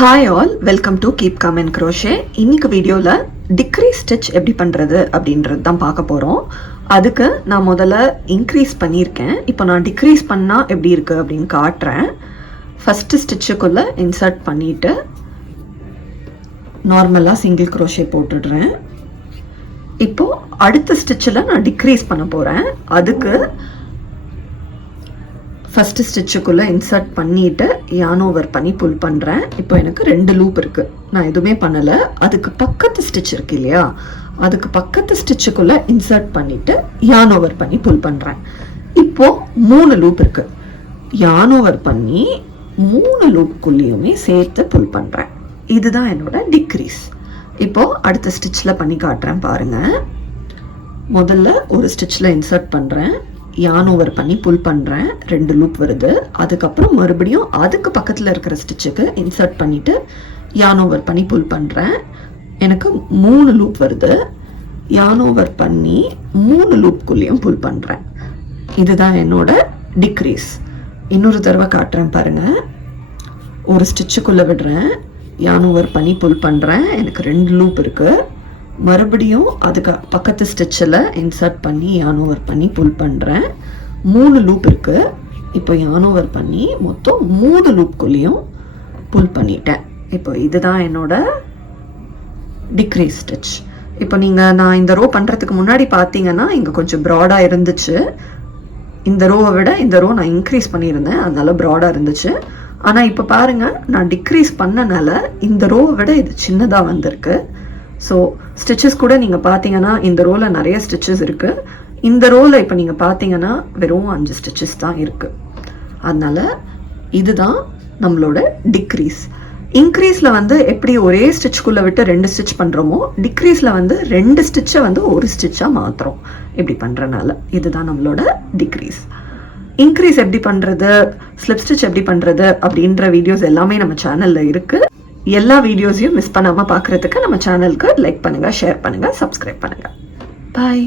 Hi all, welcome to keep come and crochet. இன்னைக்கு வீடியோவில் degrees stitch எப்படி பண்ணுறது அப்படின்றது தான் பார்க்க போகிறோம். அதுக்கு நான் முதல்ல இன்க்ரீஸ் பண்ணியிருக்கேன். இப்போ நான் டிக்ரீஸ் பண்ணால் எப்படி இருக்குது அப்படின்னு காட்டுறேன். ஃபஸ்ட்டு ஸ்டிச்சுக்குள்ளே இன்சர்ட் பண்ணிவிட்டு நார்மலாக சிங்கிள் க்ரோஷே போட்டுடுறேன். இப்போது அடுத்த ஸ்டிச்சில் நான் டிக்ரீஸ் பண்ண போகிறேன். அதுக்கு ஃபஸ்ட்டு ஸ்டிச்சுக்குள்ளே இன்சர்ட் பண்ணிவிட்டு யான் ஓவர் பண்ணி புல் பண்ணுறேன். இப்போ எனக்கு 2 லூப் இருக்குது, நான் எதுவுமே பண்ணலை. அதுக்கு பக்கத்து ஸ்டிச் இருக்கு இல்லையா, அதுக்கு பக்கத்து ஸ்டிச்சுக்குள்ளே இன்சர்ட் பண்ணிவிட்டு யான் ஓவர் பண்ணி புல் பண்ணுறேன். இப்போது 3 லூப் இருக்குது. யான் ஓவர் பண்ணி 3 லூப்புக்குள்ளேயுமே சேர்த்து புல் பண்ணுறேன். இதுதான் என்னோட டிக்ரீஸ். இப்போது அடுத்த ஸ்டிச்சில் பண்ணி காட்டுறேன் பாருங்கள். முதல்ல ஒரு ஸ்டிச்சில் இன்சர்ட் பண்ணுறேன், யான் ஓவர் பண்ணி புல் பண்ணுறேன், 2 லூப் வருது. அதுக்கப்புறம் மறுபடியும் அதுக்கு பக்கத்தில் இருக்கிற ஸ்டிச்சுக்கு இன்சர்ட் பண்ணிவிட்டு யான் ஓவர் பண்ணி புல் பண்ணுறேன். எனக்கு 3 லூப் வருது. யான் ஓவர் பண்ணி 3 லூப்புக்குள்ளேயும் புல் பண்ணுறேன். இதுதான் என்னோட டிக்ரீஸ். இன்னொரு தடவை காட்டுறேன் பாருங்கள். ஒரு ஸ்டிச்சுக்குள்ளே விடுறேன், யான் ஓவர் பண்ணி புல் பண்ணுறேன், எனக்கு 2 லூப் இருக்குது. மறுபடியும் அதுக்கு பக்கத்து ஸ்டிச்சில் இன்சர்ட் பண்ணி யான் ஓவர் பண்ணி புல் பண்ணுறேன், 3 லூப் இருக்குது. இப்போ யான் ஓவர் பண்ணி மொத்தம் 3 லூப்புக்குள்ளேயும் புல் பண்ணிட்டேன். இப்போ இதுதான் என்னோட டிக்ரீஸ் ஸ்டிச். இப்போ நான் இந்த ரோ பண்ணுறதுக்கு முன்னாடி பார்த்தீங்கன்னா இங்கே கொஞ்சம் ப்ராடாக இருந்துச்சு. இந்த ரோவை விட இந்த ரோ நான் இன்க்ரீஸ் பண்ணியிருந்தேன், அதனால ப்ராடாக இருந்துச்சு. ஆனால் இப்போ பாருங்கள், நான் டிக்ரீஸ் பண்ணனால இந்த ரோவை விட இது சின்னதாக வந்திருக்கு. ஸோ ஸ்டிச்சஸ் கூட நீங்கள் பார்த்தீங்கன்னா இந்த ரோவில் நிறைய ஸ்டிச்சஸ் இருக்குது. இந்த ரோவில் இப்போ நீங்கள் பார்த்தீங்கன்னா வெறும் 5 ஸ்டிச்சஸ் தான் இருக்குது. அதனால் இதுதான் நம்மளோட டிக்ரீஸ். இன்க்ரீஸில் எப்படி ஒரே ஸ்டிச்சுக்குள்ளே விட்டு 2 ஸ்டிச் பண்ணுறோமோ, டிக்ரீஸில் 2 ஸ்டிச்சை ஒரு ஸ்டிச்சாக மாற்றுறோம். இப்படி பண்ணுறனால இதுதான் நம்மளோட டிக்ரீஸ். இன்க்ரீஸ் எப்படி பண்ணுறது, ஸ்லிப் ஸ்டிச் எப்படி பண்ணுறது அப்படின்ற வீடியோஸ் எல்லாமே நம்ம சேனலில் இருக்குது. எல்லா வீடியோஸையும் மிஸ் பண்ணாமல் பார்க்குறதுக்கு நம்ம சேனலுக்கு லைக் பண்ணுங்கள், ஷேர் பண்ணுங்கள், சப்ஸ்கிரைப் பண்ணுங்கள். பாய்.